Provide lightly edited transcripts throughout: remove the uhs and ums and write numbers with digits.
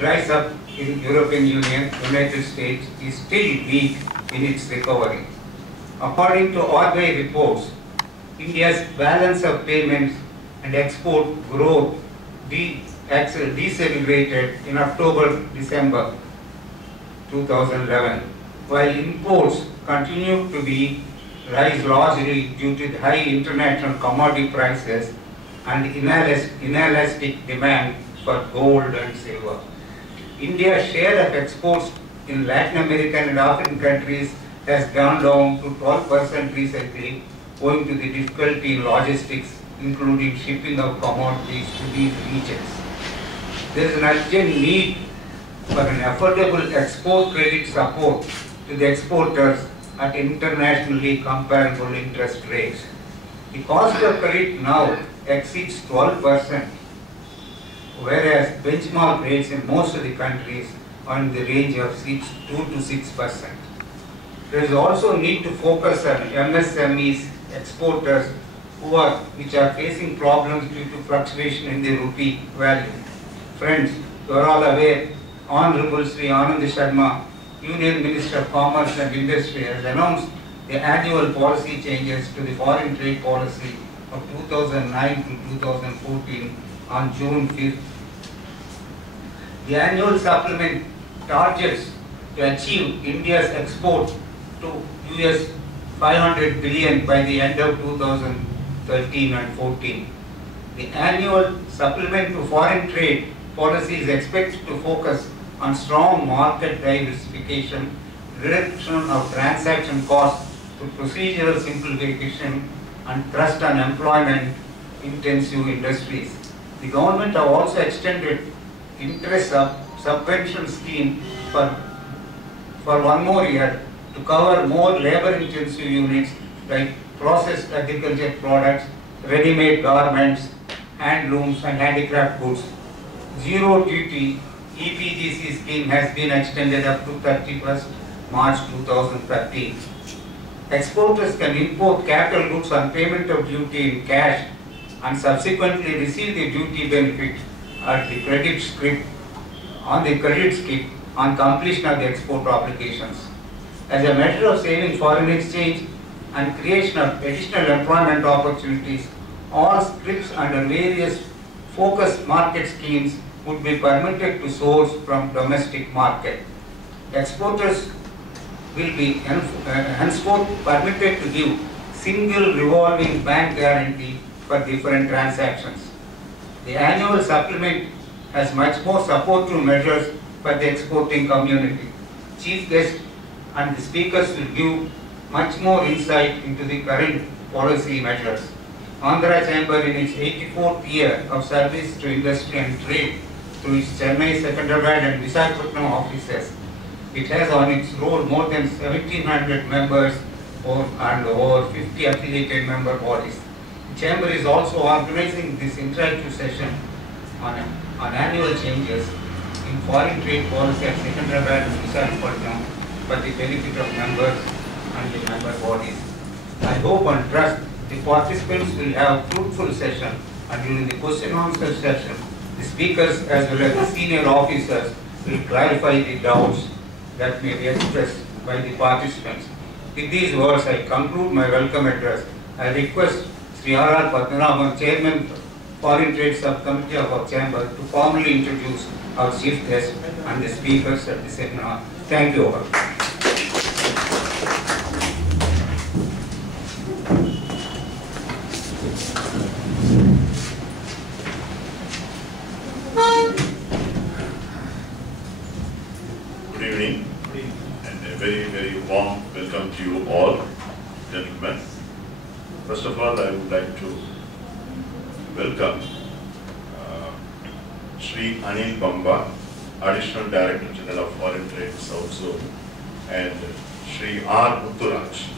dries up in European Union, United States is still weak in its recovery. According to RBI reports, India's balance of payments and export growth decelerated in October-December 2011, while imports continued to rise largely due to the high international commodity prices and inelastic demand for gold and silver. India's share of exports in Latin American and African countries has gone down to 12% recently, owing to the difficulty in logistics, including shipping of commodities to these regions. There is an urgent need for an affordable export credit support to the exporters at internationally comparable interest rates. The cost of credit now exceeds 12%, whereas benchmark rates in most of the countries are in the range of 2 to 6%. There is also a need to focus on MSMEs, exporters which are facing problems due to fluctuation in the rupee value. Friends, you are all aware, Honorable Sri Anand Sharma, Union Minister of Commerce and Industry, has announced the annual policy changes to the foreign trade policy of 2009 to 2014 on June 5th. The annual supplement targets to achieve India's export to US 500 billion by the end of 2013 and 14. The annual supplement to foreign trade policy is expected to focus on strong market diversification, reduction of transaction costs to procedural simplification, and thrust on employment-intensive industries. The government have also extended interest subvention scheme for one more year to cover more labor-intensive units like processed agriculture products, ready-made garments, handlooms, and handicraft goods. Zero duty EPGC scheme has been extended up to 31st March 2013. Exporters can import capital goods on payment of duty in cash and subsequently receive the duty benefit at the credit script on completion of the export obligations. As a matter of saving foreign exchange and creation of additional employment opportunities, all scripts under various focused market schemes would be permitted to source from domestic market. Exporters will be henceforth permitted to give single revolving bank guarantee for different transactions. The annual supplement has much more supportive measures for the exporting community. Chief guest and the speakers will give much more insight into the current policy measures. Andhra Chamber, in its 84th year of service to industry and trade through its Chennai, Secunderabad and Visakhapatnam offices, it has on its roll more than 1,700 members and over 50 affiliated member bodies. The Chamber is also organizing this interactive session on annual changes in foreign trade policy at Secunderabad and Visakhapatnam for the benefit of members and the member bodies. I hope and trust the participants will have a fruitful session, and during the question and answer session, the speakers as well as the senior officers will clarify the doubts that may be expressed by the participants. With these words, I conclude my welcome address. I request Sri R.R. Padmanabhan, Chairman, Foreign Trade Subcommittee of our Chamber, to formally introduce our chief guest and the speakers at the seminar. Thank you all. Good evening, and a very, very warm welcome to you all, gentlemen. First of all, I would like to welcome Sri Anil Bamba, Additional Director General of Foreign Trade, South Zone, and Sri R. Mutturaj,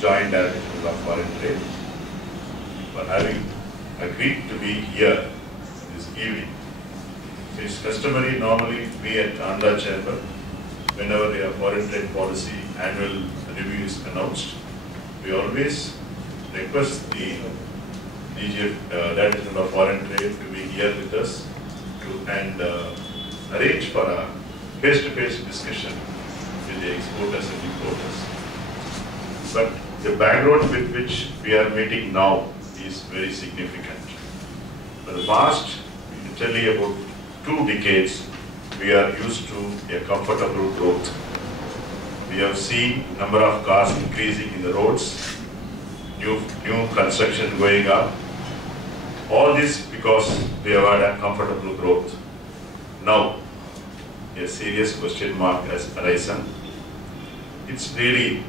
Joint Director General of Foreign Trade, for having agreed to be here this evening. It is customary normally we at Andhra Chamber, whenever the foreign trade policy annual review is announced, we always request the DGF, Director of Foreign Trade, to be here with us and arrange for a face-to-face discussion with the exporters and importers. But the background with which we are meeting now is very significant. For the past, literally about 2 decades, we are used to a comfortable growth. We have seen number of cars increasing in the roads, new construction going up. All this because we have had a comfortable growth. Now, a serious question mark has arisen. It's really,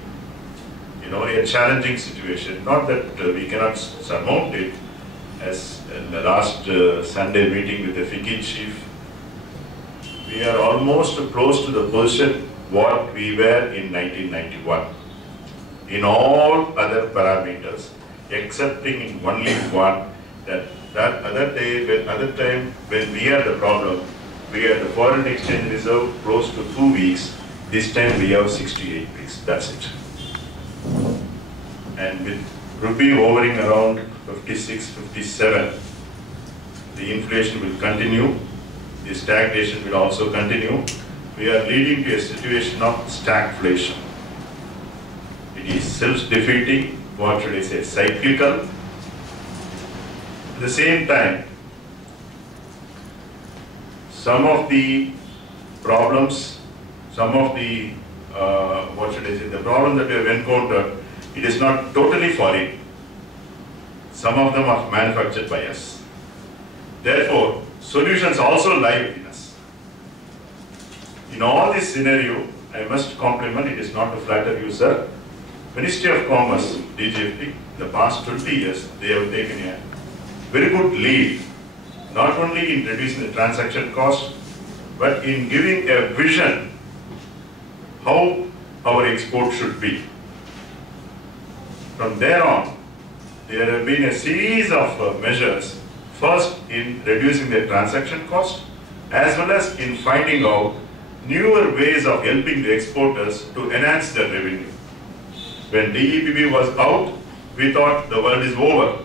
a challenging situation. Not that we cannot surmount it. As in the last Sunday meeting with the FICCI chief, we are almost close to the position what we were in 1991. In all other parameters, excepting in only one, that other time when we had the problem, we had the foreign exchange reserve close to 2 weeks. This time we have 68 weeks. That's it. And with rupee hovering around 56, 57, the inflation will continue. The stagnation will also continue. We are leading to a situation of stagflation. It is self-defeating, what should I say, cyclical. At the same time, some of the problems, the problem that we have encountered, it is not totally foreign. Some of them are manufactured by us. Therefore, solutions also lie within us. In all this scenario, I must compliment, it is not to flatter you, sir, Ministry of Commerce, DGFT, the past 20 years, they have taken a very good lead, not only in reducing the transaction cost, but in giving a vision how our export should be. From there on, there have been a series of measures, first in reducing the transaction cost, as well as in finding out newer ways of helping the exporters to enhance their revenue. When DEPP was out, we thought the world is over.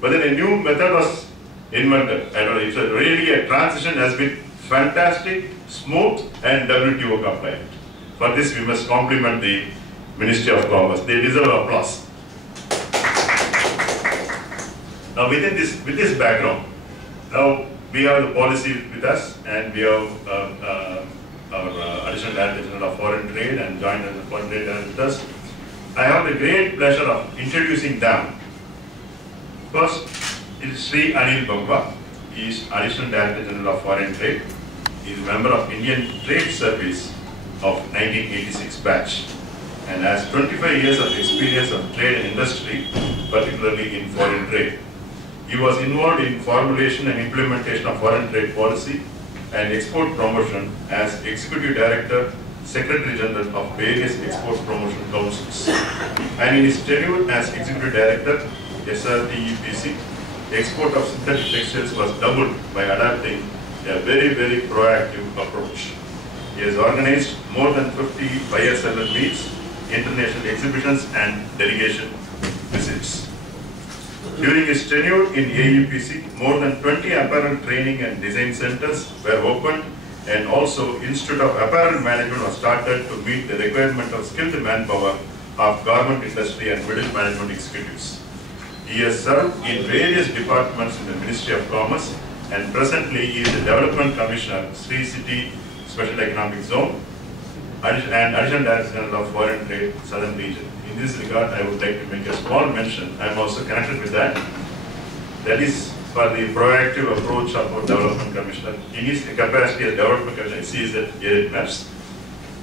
But then a new method was invented. I don't know, it's really a transition has been fantastic, smooth, and WTO compliant. For this, we must compliment the Ministry of Commerce. They deserve applause. Now, with this background, now we have the policy with us, and we have our Additional Director General of Foreign Trade and Joint Foreign Trade Director with us. I have the great pleasure of introducing them. First is Sri Anil Bamba. He is Additional Director General of Foreign Trade. He is a member of Indian Trade Service of 1986 batch and has 25 years of experience of trade and industry, particularly in foreign trade. He was involved in formulation and implementation of foreign trade policy and export promotion as Executive Director, Secretary General of various export promotion councils. And in his tenure as Executive Director, SRTEPC, the export of synthetic textiles was doubled by adopting a very, very proactive approach. He has organized more than 50 buyer seller meets, international exhibitions, and delegation visits. During his tenure in AEPC, more than 20 apparel training and design centers were opened, and also Institute of Apparel Management was started to meet the requirement of skilled manpower of garment industry and middle management executives. He has served in various departments in the Ministry of Commerce, and presently he is the Development Commissioner, Sri City Special Economic Zone, and Additional Director General of Foreign Trade, Southern Region. In this regard, I would like to make a small mention. I am also connected with that. That is for the proactive approach of our Development Commissioner. In his capacity as Development Commissioner, he sees that here it maps.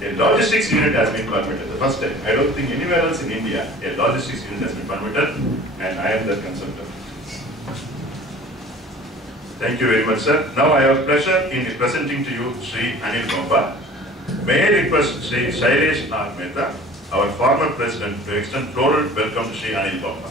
A logistics unit has been permitted, the first time. I don't think anywhere else in India a logistics unit has been permitted, and I am the consultant. Thank you very much, sir. Now I have pleasure in presenting to you Sri Anil Bamba. May I request Sri Shailesh R. Mehta, our former president, to extend floral welcome to Sri Anil Bamba.